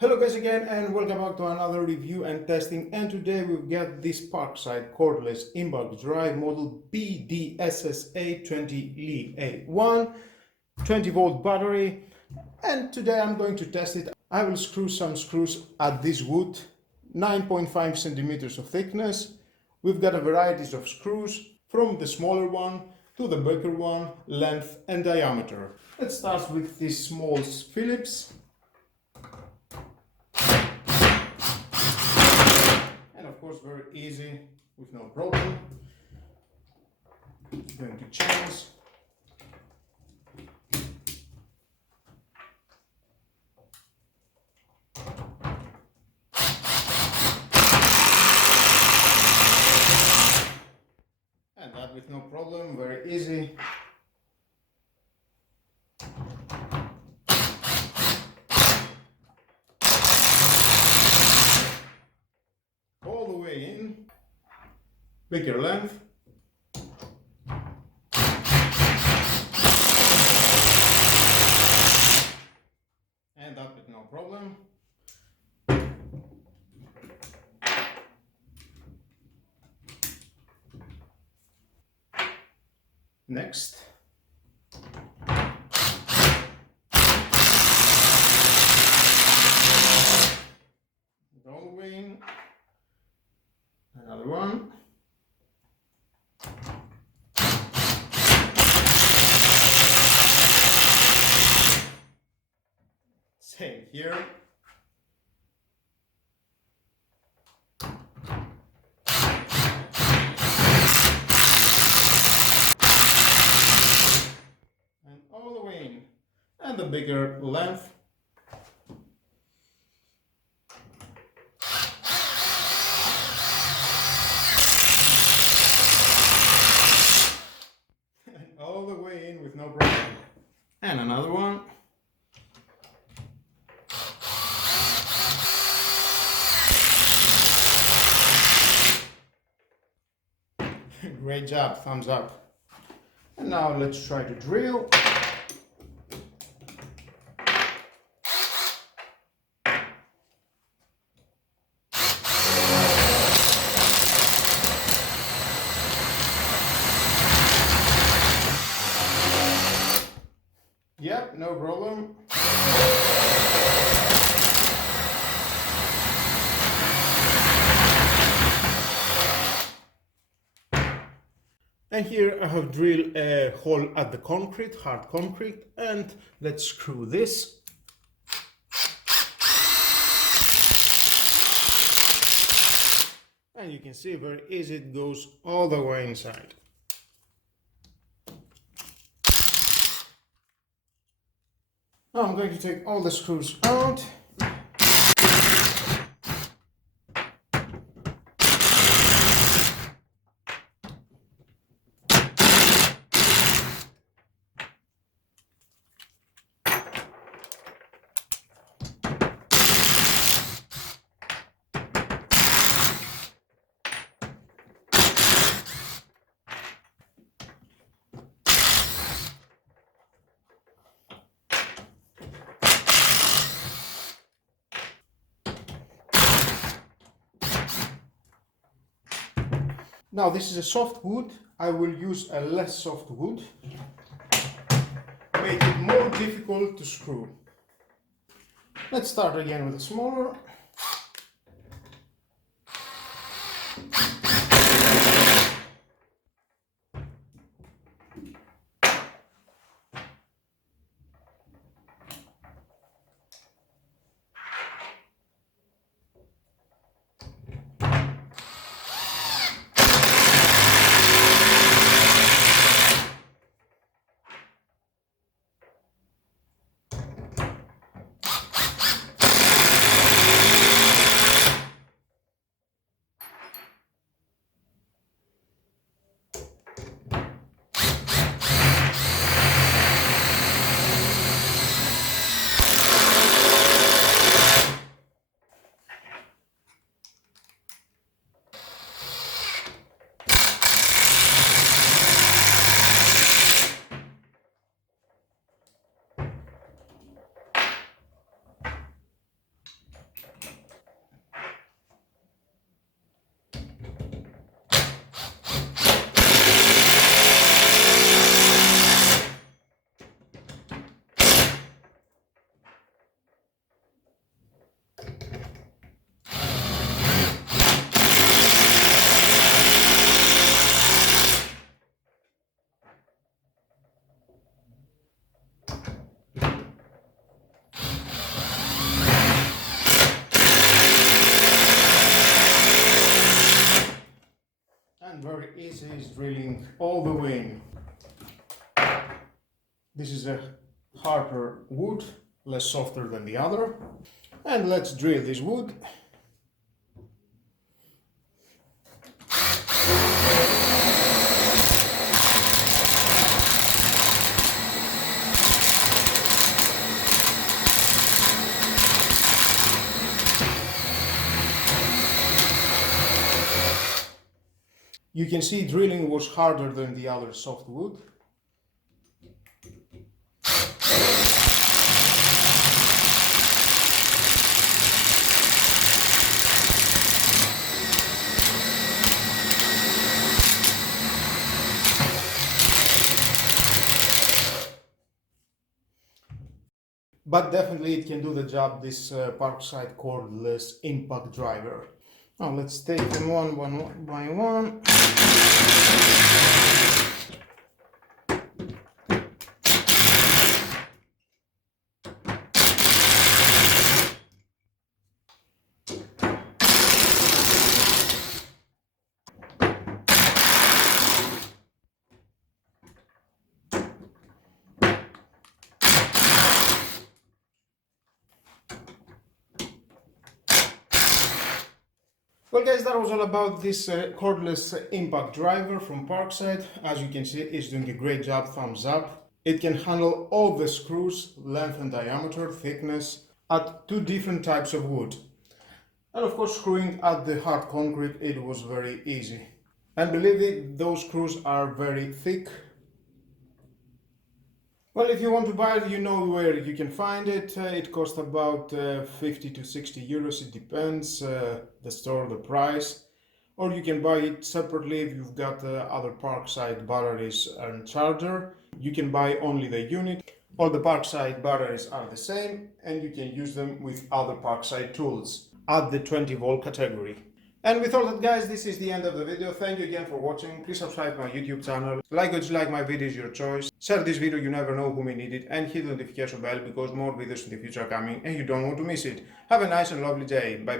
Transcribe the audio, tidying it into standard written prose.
Hello guys again and welcome back to another review and testing, and today we've got this PARKSIDE Cordless inbox drive model PDSSA 20LE-A1 20-volt battery, and today I'm going to test it. I will screw some screws at this wood, 9.5 centimeters of thickness. We've got a variety of screws from the smaller one to the bigger one, length and diameter. Let's start with these small Phillips. Of course, very easy with no problem. Going to change. And that with no problem, very easy. All the way in, bigger length. And that with no problem. Next. All the way in. Another one. Same here. And all the way in. And the bigger length. All the way in with no problem. And another one. Great job, thumbs up. And now let's try to drill. Yep, no problem. And here I have drilled a hole at the concrete, hard concrete, and let's screw this. And you can see very easy, it goes all the way inside. Now I'm going to take all the screws out. Now this is a soft wood. I will use a less soft wood. Make it more difficult to screw. Let's start again with a smaller. this is drilling all the way in. This is a harder wood, less softer than the other. And let's drill this wood. You can see drilling was harder than the other soft wood. But definitely it can do the job, this PARKSIDE Cordless impact driver. Now let's take them one by one. Well guys, that was all about this cordless impact driver from PARKSIDE. As you can see, it's doing a great job, thumbs up. It can handle all the screws, length and diameter, thickness, at 2 different types of wood. And of course, screwing at the hard concrete, it was very easy. And believe it, those screws are very thick. Well, if you want to buy it, you know where you can find it. It costs about 50 to 60 euros, it depends, the store, the price. Or you can buy it separately if you've got other PARKSIDE batteries and charger. You can buy only the unit. All the PARKSIDE batteries are the same and you can use them with other PARKSIDE tools at the 20 volt category. And with all that guys, this is the end of the video. Thank you again for watching. Please subscribe to my YouTube channel. Like or dislike my videos, your choice. Share this video, you never know who may need it. And hit the notification bell because more videos in the future are coming and you don't want to miss it. Have a nice and lovely day. Bye.